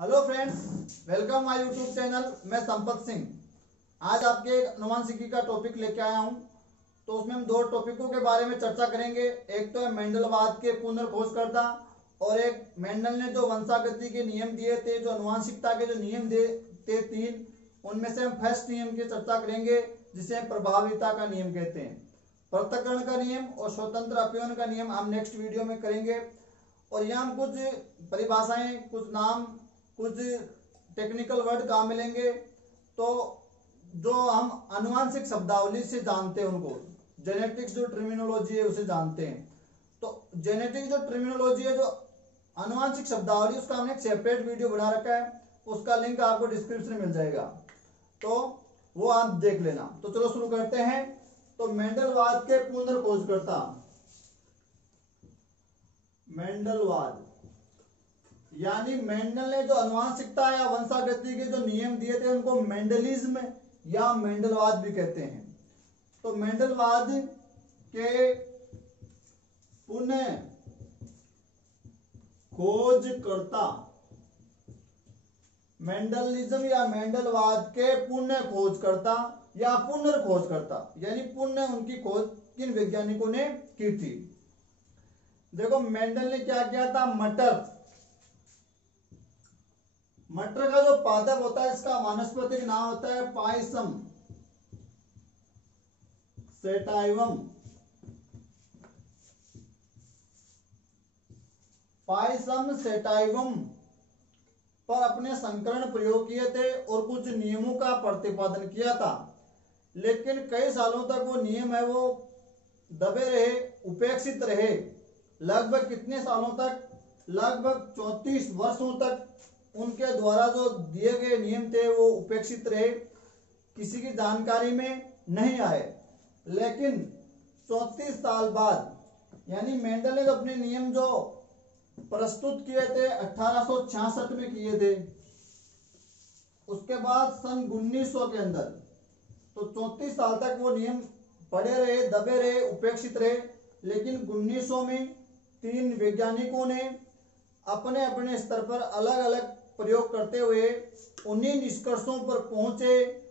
Hello friends, welcome my YouTube channel. मैं संपत सिंह आज आपके एक अनुवांशिकी का टॉपिक लेके आया हूं। तो उसमें हम दो टॉपिकों के बारे में चर्चा करेंगे। एक तो है मेंडलवाद के पुनर्खोजकर्ता और एक मेंडल ने जो वंशागति के नियम दिए थे, जो अनुवांशिकता के जो नियम दिए थे तीन, उनमें से हम फर्स्ट नियम की चर्चा करेंगे जिसे हम प्रभाविता का नियम कहते हैं। पृथक्करण का नियम और स्वतंत्र अपयन का नियम हम नेक्स्ट वीडियो में करेंगे। और यहाँ हम कुछ परिभाषाएं, कुछ नाम, कुछ टेक्निकल वर्ड कहाँ मिलेंगे, तो जो हम आनुवांशिक शब्दावली से जानते हैं उनको, जेनेटिक्स जो टर्मिनोलॉजी है उसे जानते हैं। तो जेनेटिक जो टर्मिनोलॉजी है, जो आनुवांशिक शब्दावली, उसका हमने एक सेपरेट वीडियो बना रखा है, उसका लिंक आपको डिस्क्रिप्शन में मिल जाएगा, तो वो आप देख लेना। तो चलो शुरू करते हैं। तो मेंडलवाद के पुनर्खोजकर्ता, मेंडलवाद यानी मेंडल ने जो अनुवांशिकता या वंशागति के जो नियम दिए थे उनको मेंडलिज्म या मेंडलवाद भी कहते हैं। तो मेंडलवाद के पुनः खोजकर्ता, मेंडलिज्म या मेंडलवाद के पुनः खोजकर्ता या पुनर्खोजकर्ता, यानी पुनः उनकी खोज किन वैज्ञानिकों ने की थी। देखो, मेंडल ने क्या किया था, मटर का जो पादप होता है इसका वानस्पतिक नाम होता है पायसम सेटाइवम। पायसम सेटाइवम पर अपने संकरण प्रयोग किए थे और कुछ नियमों का प्रतिपादन किया था, लेकिन कई सालों तक वो नियम है वो दबे रहे, उपेक्षित रहे। लगभग कितने सालों तक, लगभग 34 वर्षों तक उनके द्वारा जो दिए गए नियम थे वो उपेक्षित रहे, किसी की जानकारी में नहीं आए। लेकिन 34 साल बाद, यानी मेंडल ने अपने नियम जो प्रस्तुत किए थे 1866 में किए थे, उसके बाद सन 1900 के अंदर, तो 34 साल तक वो नियम पड़े रहे, दबे रहे, उपेक्षित रहे। लेकिन 1900 में तीन वैज्ञानिकों ने अपने अपने स्तर पर अलग अलग प्रयोग करते हुए उन्हीं निष्कर्षों पर पहुंचे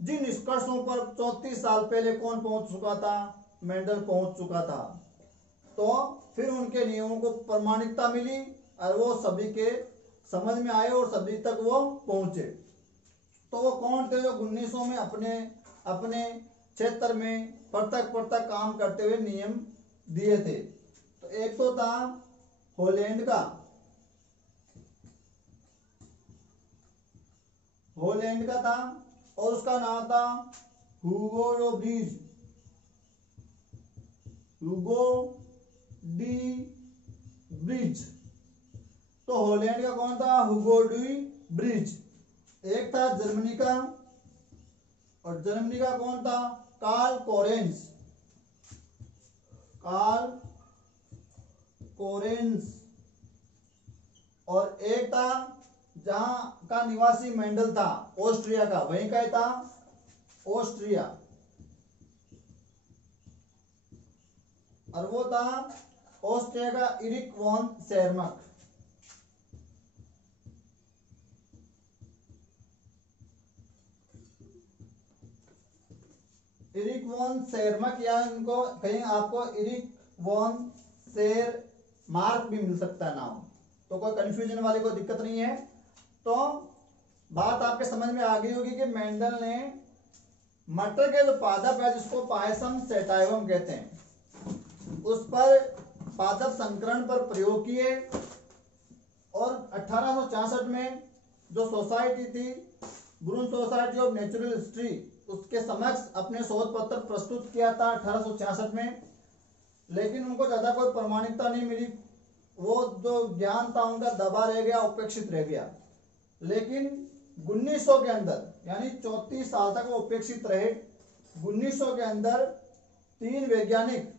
जिन निष्कर्षों पर 34 साल पहले कौन पहुंच चुका था, मेंडल पहुंच चुका था। तो फिर उनके नियमों को प्रमाणिकता मिली और वो सभी के समझ में आए और सभी तक वो पहुंचे। तो वो कौन थे जो 1900 में अपने अपने क्षेत्र में पृथक काम करते हुए नियम दिए थे। तो एक तो था हॉलैंड का था और उसका नाम था हुगो डी ब्रिज। तो हॉलैंड का कौन था, हुगो डी ब्रिज। एक था जर्मनी का, और जर्मनी का कौन था, कार्ल कोरेंस। और एक था जहां का निवासी मेंडल था, ऑस्ट्रिया का, वहीं का था ऑस्ट्रिया, और वो था ऑस्ट्रिया का इरिक वॉन शेरमक। इरिक वॉन शेरमक, या इनको कहीं आपको इरिक वॉन शेरमार्क भी मिल सकता है नाम, तो कोई कंफ्यूजन वाली कोई दिक्कत नहीं है। तो बात आपके समझ में आ गई होगी कि मेंडल ने मटर के जो पादप है जिसको पायसम सेटाइवम कहते हैं, उस पर पादप संकरण पर प्रयोग किए। और 1866 में जो सोसाइटी थी, ब्रून सोसाइटी ऑफ नेचुरल हिस्ट्री, उसके समक्ष अपने शोध पत्र प्रस्तुत किया था 1866 में। लेकिन उनको ज्यादा कोई प्रमाणिकता नहीं मिली, वो जो ज्ञान था उनका दबा रह गया, उपेक्षित रह गया। लेकिन 1900 के अंदर, यानी 34 साल तक वो उपेक्षित रहे। 1900 के अंदर तीन वैज्ञानिक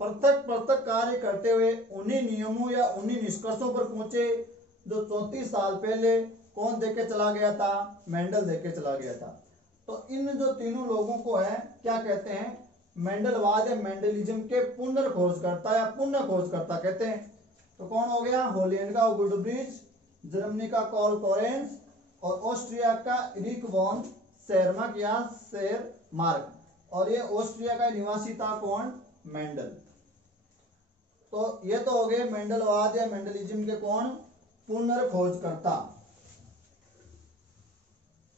पृथक कार्य करते हुए उन्हीं नियमों या उन्हीं निष्कर्षों पर पहुंचे जो 34 साल पहले कौन देके चला गया था, मेंडल देके चला गया था। तो इन जो तीनों लोगों को है क्या कहते हैं, मेंडलवाद या मेंडलिज्म के पुनर्खोजकर्ता या पुनः खोजकर्ता कहते हैं। तो कौन हो गया, हॉलैंड का हुगो डी ब्रिज, जर्मनी का कार्ल कोरेंस और ऑस्ट्रिया का एरिक वॉन शेरमक या शेरमार्क, और ये ऑस्ट्रिया का निवासी था कौन? मेंडल। तो ये तो हो गए मेंडलवाद या मेंडलिज्म के कौन? पुनर्खोजकर्ता।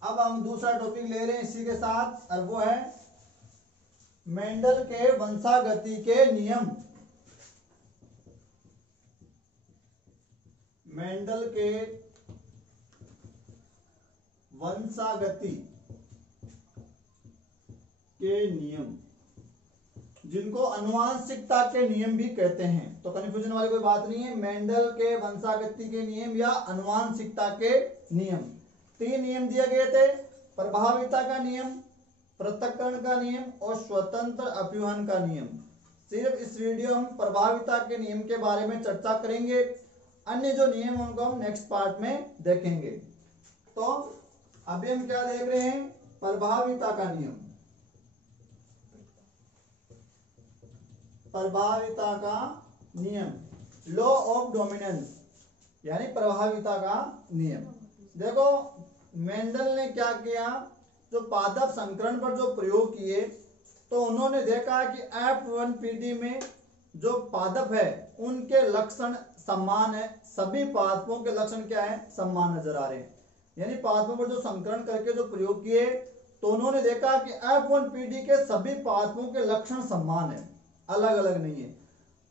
अब हम दूसरा टॉपिक ले रहे हैं इसी के साथ, और वो है मेंडल के वंशागति के नियम। मेंडल के वंशागति के नियम, जिनको अनुवांशिकता के नियम भी कहते हैं। तो कन्फ्यूजन वाली कोई बात नहीं है। मेंडल के वंशागति के नियम या अनुवांशिकता के नियम, 3 नियम दिए गए थे। प्रभाविता का नियम, पृथक्करण का नियम और स्वतंत्र अभ्यूहन का नियम। सिर्फ इस वीडियो हम प्रभाविता के नियम के बारे में चर्चा करेंगे, अन्य जो नियम उनको हम नेक्स्ट पार्ट में देखेंगे। तो अभी हम क्या देख रहे हैं? प्रभाविता का नियम। प्रभाविता का नियम, लॉ ऑफ डोमिनेंस, यानी प्रभाविता का नियम। देखो मेंडल ने क्या किया, जो पादप संकरण पर जो प्रयोग किए, तो उन्होंने देखा कि F1 पीढ़ी में जो पादप है उनके लक्षण समान है। सभी पादपों के लक्षण क्या है? समान नजर आ रहे हैं। यानी पादपों पर जो संकरण करके जो प्रयोग किए, तो उन्होंने देखा कि F1 पीढ़ी के सभी पादपों के लक्षण समान है, अलग अलग नहीं है।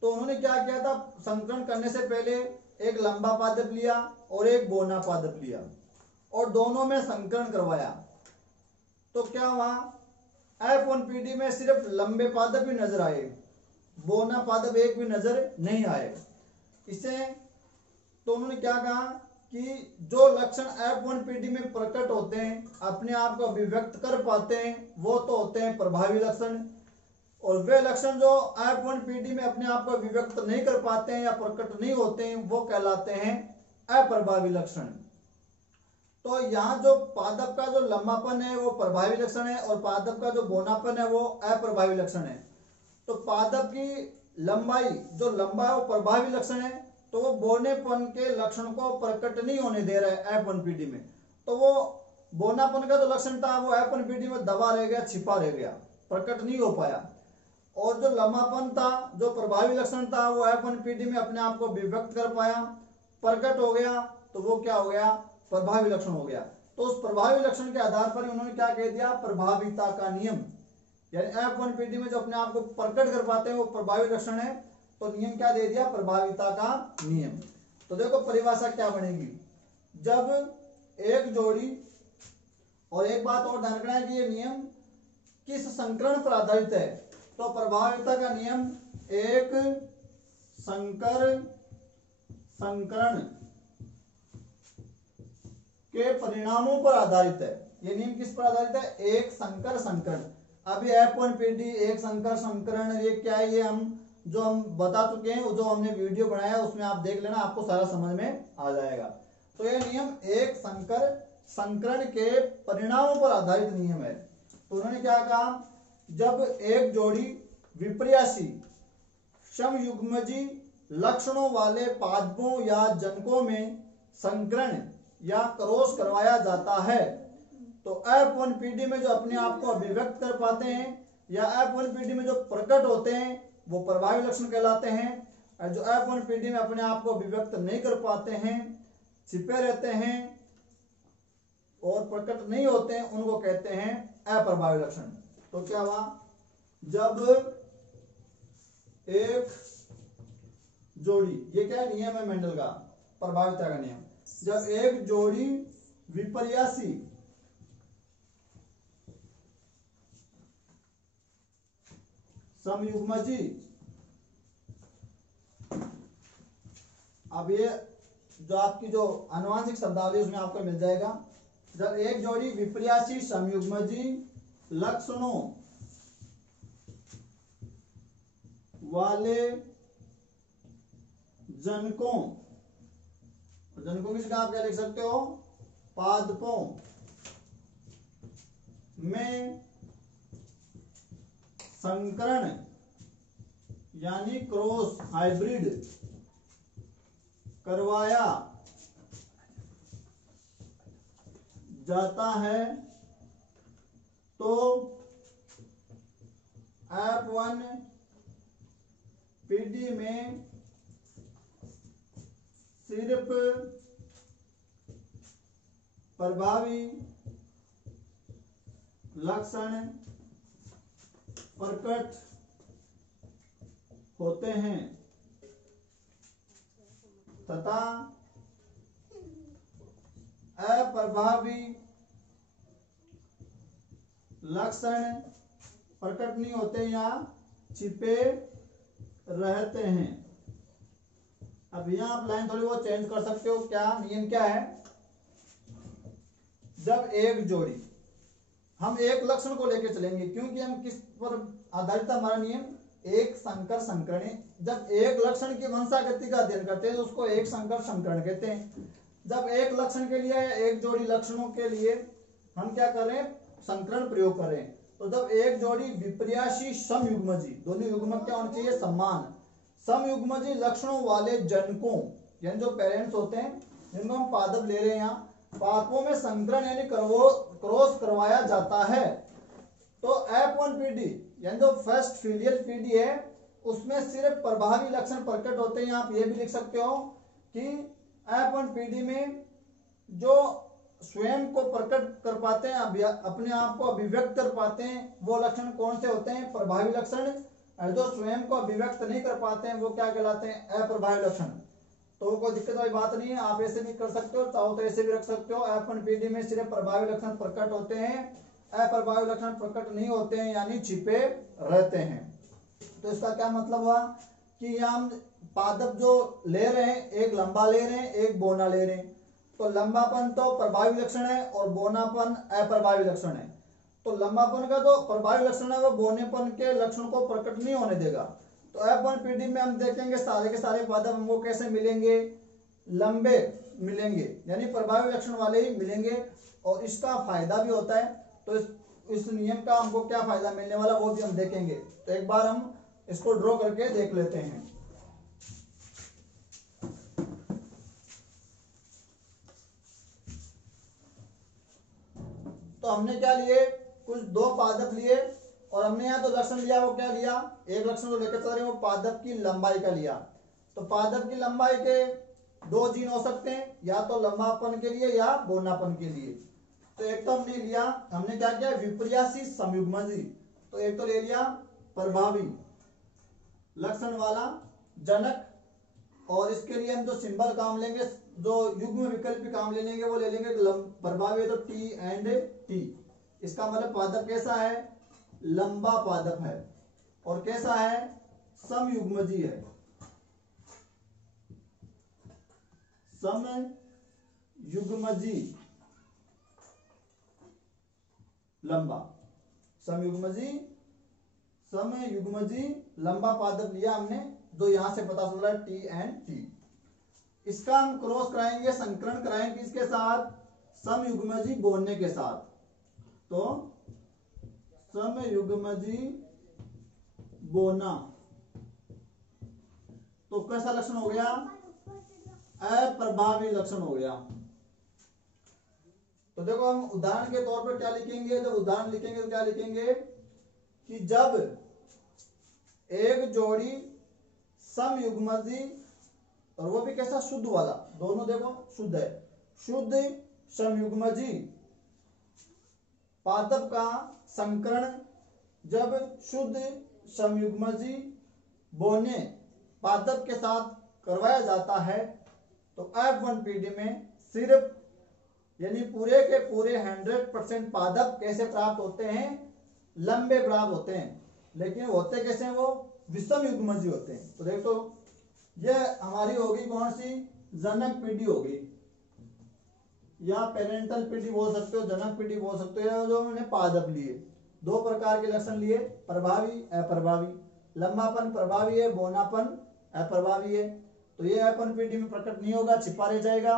तो उन्होंने क्या किया था, संकरण करने से पहले एक लंबा पादप लिया और एक बोना पादप लिया और दोनों में संकरण करवाया। तो क्या हुआ, F1 पीढ़ी में सिर्फ लंबे पादप ही नजर आए, बोना पादप एक भी नजर नहीं आए। इसे तो उन्होंने क्या कहा कि जो लक्षण F1 पीढ़ी में प्रकट होते हैं, अपने आप को अभिव्यक्त कर पाते हैं, वो तो होते हैं प्रभावी लक्षण, और वे लक्षण जो F1 पीढ़ी में अपने आप को अभिव्यक्त नहीं कर पाते हैं या प्रकट नहीं होते हैं, वो कहलाते हैं अप्रभावी लक्षण। तो यहाँ जो पादप का जो लंबापन है वो प्रभावी लक्षण है, और पादप का जो बोनापन है वो अप्रभावी लक्षण है। तो पादप की लंबाई जो लंबा है वो प्रभावी लक्षण है, तो वो बोनेपन के लक्षण को प्रकट नहीं होने दे रहा है F1 पीढ़ी में। तो वो बोनापन का जो लक्षण था वो F1 पीढ़ी में दबा रह गया, छिपा रह गया, प्रकट नहीं हो पाया। और जो लंबापन था, जो प्रभावी लक्षण था, वो F1 पीढ़ी में अपने आप को अभिव्यक्त कर पाया, प्रकट हो गया, तो वो क्या हो गया? प्रभावी लक्षण हो गया। तो उस प्रभावी लक्षण के आधार पर उन्होंने क्या कह दिया? प्रभाविता का नियम। यानी F1 पीढ़ी में जो अपने आप को प्रकट कर पाते हैं वो प्रभावी लक्षण है, तो नियम क्या दे दिया? प्रभाविता का नियम। तो देखो परिभाषा क्या बनेगी, जब एक जोड़ी, और एक बात और ध्यान रखना है कि ये नियम किस संकरण पर आधारित है। तो प्रभाविता का नियम एक संकरण के परिणामों पर आधारित है। ये नियम किस पर आधारित है? एक संकर संकरण। अभी F1 पीढ़ी, एक संकर संकरण, ये क्या है? ये हम बता चुके हैं, जो हमने वीडियो बनाया उसमें आप देख लेना, आपको सारा समझ में आ जाएगा। तो ये नियम एक संकर संकरण के परिणामों पर आधारित नियम है। तो उन्होंने क्या कहा, जब एक जोड़ी विपर्यासी समयुग्मजी लक्षणों वाले पादपों या जनकों में संकरण या क्रॉस करवाया जाता है, तो F1 पीढ़ी में जो अपने आप को अभिव्यक्त कर पाते हैं या F1 पीढ़ी में जो प्रकट होते हैं वो प्रभावी लक्षण कहलाते हैं, और जो F1 पीढ़ी में अपने आप को अभिव्यक्त नहीं कर पाते हैं, छिपे रहते हैं और प्रकट नहीं होते हैं, उनको कहते हैं अप्रभावी लक्षण। तो क्या हुआ, जब एक जोड़ी, ये क्या नियम है मेंडल का, प्रभाविता का नियम, जब एक जोड़ी विपर्यासी समयुग्मजी, अब ये जो आपकी जो आनुवंशिक शब्दावली उसमें आपको मिल जाएगा, जब एक जोड़ी विपर्यासी समयुग्मजी लक्षणों वाले जनकों की जगह आप क्या लिख सकते हो, पादपों में संकरण यानी क्रॉस हाइब्रिड करवाया जाता है तो F1 PD में सिर्फ प्रभावी लक्षण प्रकट होते हैं तथा अप्रभावी लक्षण प्रकट नहीं होते या छिपे रहते हैं। अब यहां आप लाइन थोड़ी बहुत चेंज कर सकते हो। क्या नियम क्या है? जब एक जोड़ी, हम एक लक्षण को लेकर चलेंगे क्योंकि हम किस पर आधारित हमारा नियम, एक संकर संकरणी। जब एक लक्षण की वंशागति का अध्ययन करते हैं तो उसको एक संकर संकरण कहते हैं। जब एक लक्षण के लिए, एक जोड़ी लक्षणों के लिए हम क्या कर रहे हैं? संकरण प्रयोग कर रहे हैं। तो जब एक जोड़ी विपर्यासी समयुग्मजी, दोनों युग्मक क्या होने चाहिए? समान समयुग्मजी लक्षणों वाले जनकों, यानी जो पेरेंट्स होते हैं जिनको हम पादप ले रहे हैं, यहाँ पादपों में संकरण यानी क्रॉस करवाया जाता है तो F1 PD यानी जो फर्स्ट फीलियल पीडी है उसमें सिर्फ प्रभावी लक्षण प्रकट होते हैं। आप ये भी लिख सकते हो कि F1 PD में जो स्वयं को प्रकट कर पाते हैं, अपने आप को अभिव्यक्त कर पाते हैं, वो लक्षण कौन से होते हैं? प्रभावी लक्षण। और जो स्वयं को अभिव्यक्त नहीं कर पाते हैं वो क्या कहलाते हैं? अप्रभावी लक्षण। तो कोई दिक्कत वाली बात नहीं है, आप ऐसे भी कर सकते हो, चाहो तो ऐसे भी रख सकते हो। F1 PD में सिर्फ प्रभावी लक्षण प्रकट होते हैं, अप्रभावी लक्षण प्रकट नहीं होते हैं यानी छिपे रहते हैं। तो इसका क्या मतलब हुआ कि हम पादप जो ले रहे हैं, एक लंबा ले रहे हैं, एक बोना ले रहे हैं। तो लंबापन तो प्रभावी लक्षण है और बोनापन अप्रभावी लक्षण है। तो लंबापन का जो प्रभावी लक्षण है वो बोनेपन के लक्षण को प्रकट नहीं होने देगा। तो F1 PD में हम देखेंगे सारे के सारे पादप हमको कैसे मिलेंगे? लंबे मिलेंगे, यानी प्रभावी लक्षण वाले ही मिलेंगे। और इसका फायदा भी होता है। तो इस नियम का हमको क्या फायदा मिलने वाला वो भी हम देखेंगे। तो एक बार हम इसको ड्रॉ करके देख लेते हैं। तो हमने क्या लिए? कुछ दो पादप लिए और हमने यहाँ तो लक्षण लिया, वो क्या लिया? एक लक्षण जो लेकर चल रहे हैं वो पादप की लंबाई का लिया। तो पादप की लंबाई के दो जीन हो सकते हैं, या तो लंबापन के लिए या बोनापन के लिए। तो एक तो हमने लिया, हमने क्या किया? विपर्यासी समयुग्मजी। तो एक तो ले लिया प्रभावी लक्षण वाला जनक, और इसके लिए हम जो सिंबल काम लेंगे, जो युग्म विकल्प काम ले लेंगे, वो ले लेंगे प्रभावी है तो T एंड T। इसका मतलब पादप कैसा है? लंबा पादप है। और कैसा है? समयुग्मजी है। समयुग्मजी लंबा, समयुग्मजी लंबा पादप लिया हमने, जो यहां से पता चल रहा है T एंड T। इसका हम क्रॉस कराएंगे, संकरण कराएंगे किसके साथ? समयुग्मजी बोने के साथ। तो समयुग्मजी बोना तो कैसा लक्षण हो गया? अप्रभावी लक्षण हो गया। तो देखो हम उदाहरण के तौर पर क्या लिखेंगे? जब उदाहरण लिखेंगे तो क्या लिखेंगे कि जब एक जोड़ी समयुग्मजी, और वो भी कैसा? शुद्ध वाला, दोनों देखो शुद्ध है, शुद्ध समयुग्मजी पादप का संकरण जब शुद्ध समयुग्मजी बोने पादप के साथ करवाया जाता है तो F1 PD में सिर्फ यानी पूरे के पूरे 100% पादप कैसे प्राप्त होते हैं? लंबे प्राप्त होते हैं। लेकिन होते कैसे हैं? वो विषम युग्मजी होते हैं। तो देखो ये हमारी होगी कौन सी? जनक पीढ़ी होगी, या पेरेंटल पीढ़ी बोल सकते हो, जनक पीढ़ी बोल सकते हो। जो हमने पादप लिए, दो प्रकार के लक्षण लिए, प्रभावी अप्रभावी। लंबापन प्रभावी है, बोनापन अप्रभावी है। तो ये F1 PD में प्रकट नहीं होगा, छिपा रह जाएगा,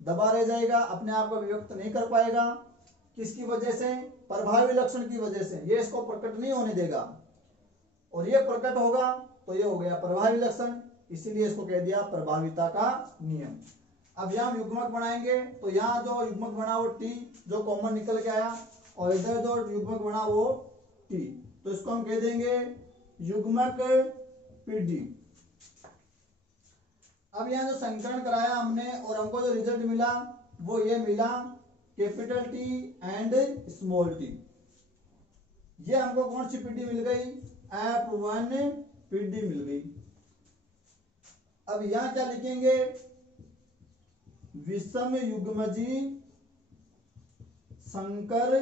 दबा रह जाएगा, अपने आप को अभिव्यक्त नहीं कर पाएगा। किसकी वजह से? प्रभावी लक्षण की वजह से। ये इसको प्रकट नहीं होने देगा, और ये प्रकट होगा तो ये हो गया प्रभावी लक्षण, इसीलिए इसको कह दिया प्रभाविता का नियम। अब यहाँ हम युग्मक बनाएंगे तो यहाँ जो युग्मक बना वो टी जो कॉमन निकल के आया, और इधर जो युग्मक बना वो टी, तो इसको हम कह देंगे युग्मक पीडी। अब यहाँ जो संकलन कराया हमने और हमको जो रिजल्ट मिला वो ये मिला capital T and small T. ये हमको कौन सी पीडी मिल गई? F1 पीडी मिल गई। अब यहां क्या लिखेंगे? विषम युग्मजी संकर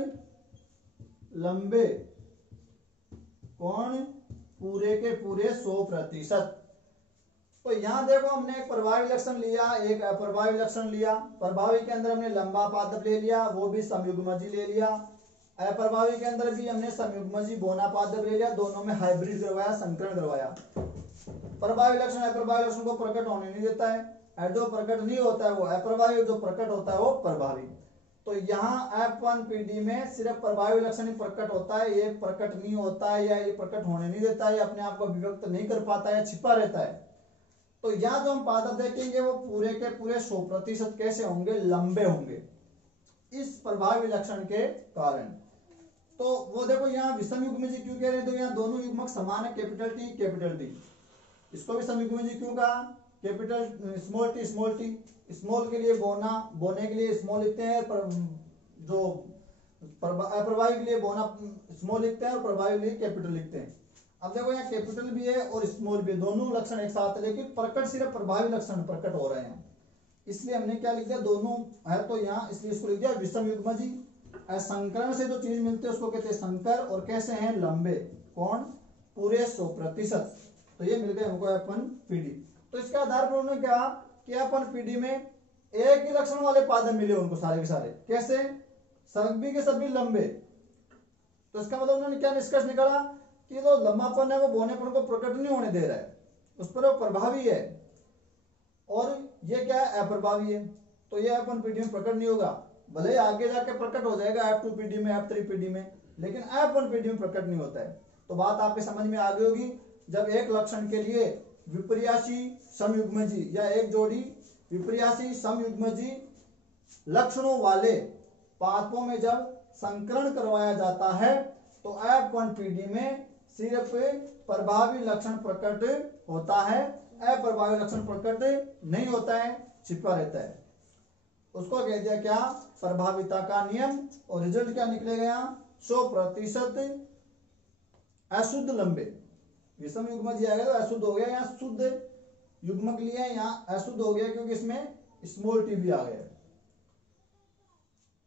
लंबे कोण पूरे के पूरे 100%। तो यहां देखो हमने एक प्रभावी लक्षण लिया, एक अप्रभावी लक्षण लिया। प्रभावी के अंदर हमने लंबा पादप ले लिया, वो भी समयुग्मजी ले लिया। अप्रभावी के अंदर भी हमने समयुग्मजी बोना पादप ले लिया, दोनों में हाइब्रिड करवाया, संकरण करवाया। प्रभावी लक्षण अप्रभावी लक्षण को प्रकट होने नहीं देता है, जो प्रकट नहीं होता है वो अप्रभावी, जो प्रकट होता है वो प्रभावी। तो यहाँ F1 पीडी में सिर्फ प्रभावी लक्षण ही प्रकट होता है, ये प्रकट नहीं होता है या ये प्रकट होने नहीं देता है, अपने आप को अभिव्यक्त नहीं कर पाता है, छिपा रहता है। तो यहाँ जो हम पादप देखेंगे वो पूरे के पूरे 100% कैसे होंगे? लंबे होंगे, इस प्रभावी लक्षण के कारण। तो वो देखो यहाँ विषम युग्मजी क्यों कह रहे हैं? तो यहाँ दोनों युग्मक समान है, कैपिटल टी कैपिटल टी। इसको भी समयुग्मजी क्यों कहा? Capital small T small T. Small के लिए बोना, बोने के लिए स्मॉल लिखते हैं, जो अप्रभावी के लिए बोना स्मॉल लिखते हैं और प्रभावी के लिए कैपिटल लिखते हैं। अब देखो यहाँ कैपिटल भी है और स्मॉल भी है, दोनों लक्षण एक साथ है, लेकिन प्रकट सिर्फ प्रभावी लक्षण प्रकट हो रहे हैं, इसलिए हमने क्या लिख दिया? दोनों है तो यहाँ, इसलिए इसको लिख दिया विषम युग्मजी। संकरण से जो चीज मिलती है उसको कहते हैं संकर, और कैसे हैं? लंबे कोण पूरे 100%। तो ये मिल गए हमको F1 पीडी। तो इसके आधार पर उन्होंने कहा कि F1 पीडी में एक ही लक्षण वाले पादप मिले उनको सारे के सारे, कैसे? सभी के सभी लंबे। तो इसका मतलब उन्होंने क्या निष्कर्ष निकाला कि जो लंबापन है वो बोनेपन को प्रकट नहीं होने दे रहा है, उस पर वो प्रभावी है, और ये क्या है? अप्रभावी है। तो ये F1 पीडी में प्रकट नहीं होगा, भले ही आगे जाके प्रकट हो जाएगा F2 पीडी में, F3 पीडी में, लेकिन F1 पीडी में प्रकट नहीं होता है। तो बात आपके समझ में आ गई होगी। जब एक लक्षण के लिए विपर्यासी समयुग्मजी या एक जोड़ी विपर्यासी समयुग्मजी लक्षणों वाले पादपों में जब संकरण करवाया जाता है तो F1 पीडी में सिर्फ प्रभावी लक्षण प्रकट होता है, अप्रभावी लक्षण प्रकट नहीं होता है, छिपा रहता है। उसको कह दिया क्या? प्रभाविता का नियम। और रिजल्ट क्या निकलेगा? यहाँ 100% अशुद्ध लंबे। विषम युग्मजी आएगा तो अशुद्ध हो गया, यहाँ शुद्ध युग्मक लिया है, यहाँ अशुद्ध हो गया क्योंकि इसमें स्मॉल टी भी आ गया।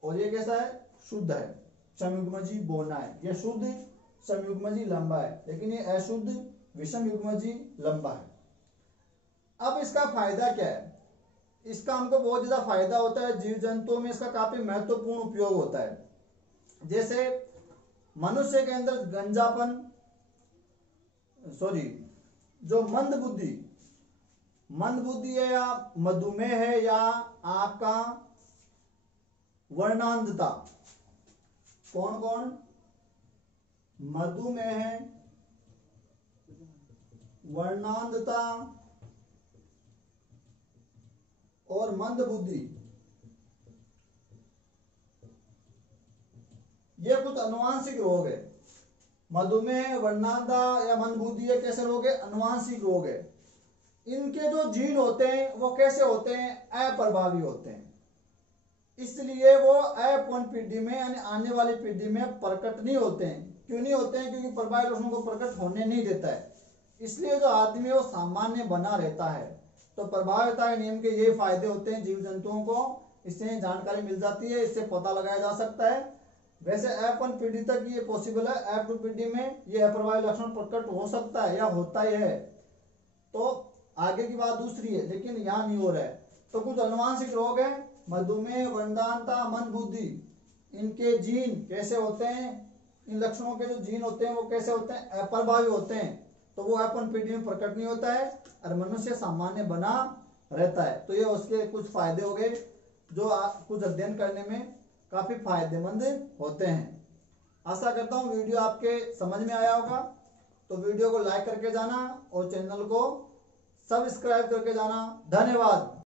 और ये कैसा है? शुद्ध है, समयुग्मजी बोना है। ये शुद्ध समयुग्मजी लंबा है, लेकिन ये अशुद्ध विषम युग्मजी लंबा है। अब इसका फायदा क्या है? इसका हमको बहुत ज्यादा फायदा होता है, जीव जंतुओं में इसका काफी महत्वपूर्ण उपयोग होता है। जैसे मनुष्य के अंदर गंजापन, जो मंद बुद्धि है या मधुमेह है या आपका वर्णांधता, कौन कौन? मधुमेह, वर्णांधता और मंद बुद्धि, ये कुछ अनुवांशिक रोग है। मधुमेह, वर्णांधता या मंद बुद्धि ये कैसे रोग है? अनुवांशिक रोग है। इनके जो जीन होते हैं वो कैसे होते हैं? अप्रभावी होते हैं, इसलिए वो F1 पीडी में यानी आने वाली पीढ़ी में प्रकट नहीं होते हैं। क्यों नहीं होते हैं? क्योंकि प्रभावी लक्षणों को प्रकट होने नहीं देता है, इसलिए जो आदमी है वो सामान्य बना रहता है। तो प्रभाविता के नियम के ये फायदे होते हैं जीव जंतुओं को, इससे जानकारी मिल जाती है, इससे पता लगाया जा सकता है। वैसे F1 पीडी तक ये पॉसिबल है, F2 पीडी में ये अप्रभावी लक्षण प्रकट हो सकता है या होता ही है, तो आगे की बात दूसरी है, लेकिन यहाँ नहीं हो रहा है। तो कुछ अनुवांशिक रोग है, मधुमेह, वर्णांधता, मंद बुद्धि, इनके जीन कैसे होते हैं? इन लक्षणों के जो जीन होते हैं वो कैसे होते हैं? अप्रभावी होते हैं, तो वो F1 पीडी में प्रकट नहीं होता है और मनुष्य सामान्य बना रहता है। तो ये उसके कुछ फायदे हो गए जो कुछ अध्ययन करने में काफी फायदेमंद होते हैं। आशा करता हूँ वीडियो आपके समझ में आया होगा। तो वीडियो को लाइक करके जाना और चैनल को सब्सक्राइब करके जाना। धन्यवाद।